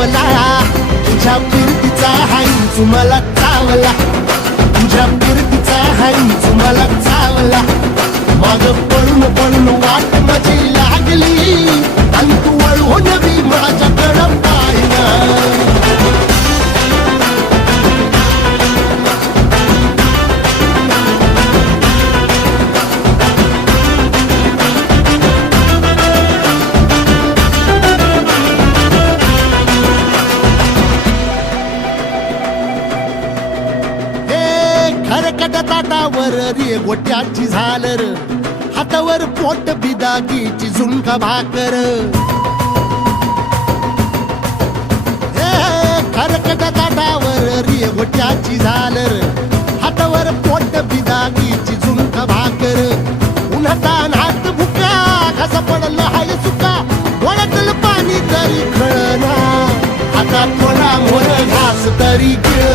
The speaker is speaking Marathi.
चावला, तुझ्या फिरतीचा हाईच मला चावला, तुझ्या फिरतीचा हाईच मला चावला. माग पळून पळून वाट माझी लागली आणि तू वळून बी माझ्याकडं पाहिना. खरकट ताटावर रे गोट्याची झालर, हातावर पोट बिदागीची झुणका भाकर. खरकट ताटावर रे गोट्याची झालर, हातावर पोट बिदागीची झुणका भाकर. उन्हातान हात भुका, कसा पडलं हाय सुका, डोळ्यातलं पाणी तरी कळना, आता थोडा मोर घास तरी गिळ